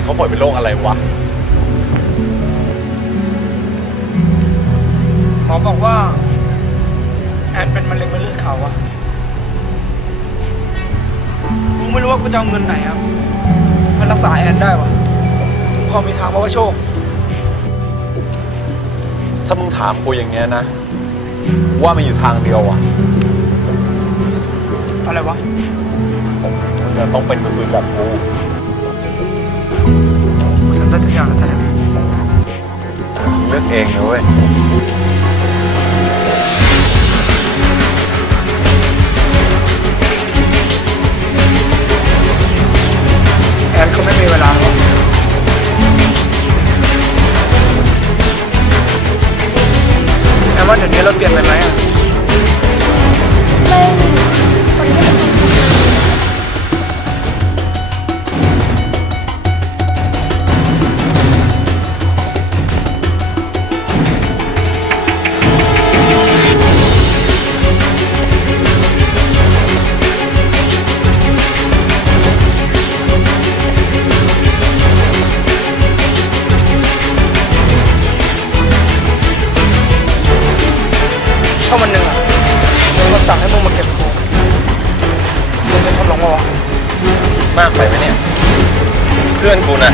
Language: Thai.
นเขาป่วยเป็นโรคอะไรวะ หมอบอกว่า แอนเป็นมะเร็งเม็ดเลือดขาวอะกูไม่รู้ว่ากูจะเอาเงินไหนอะมารักษาแอนได้วะกูขอมีทางเพราะว่าโชค ถ้ามึงถามกูอย่างเงี้ยนะ ว่ามีอยู่ทางเดียวอะอะไรวะ มึงจะต้องเป็นมือปืนแบบกูกู ทำได้ทุกอย่างแล้วตอนเนี้ยมึงเลือกเองนะเว้ยแอนเขาไม่มีเวลาหรอกแอนว่าเดี๋ยวนี้เราเปลี่ยนไปไหมอะ ถ้าวันหนึ่งอะมึงก็สั่งให้มึงมาเก็บกูมึงเป็นคนหลงวะมากไปไหมเนี่ย เพื่อนกูนะ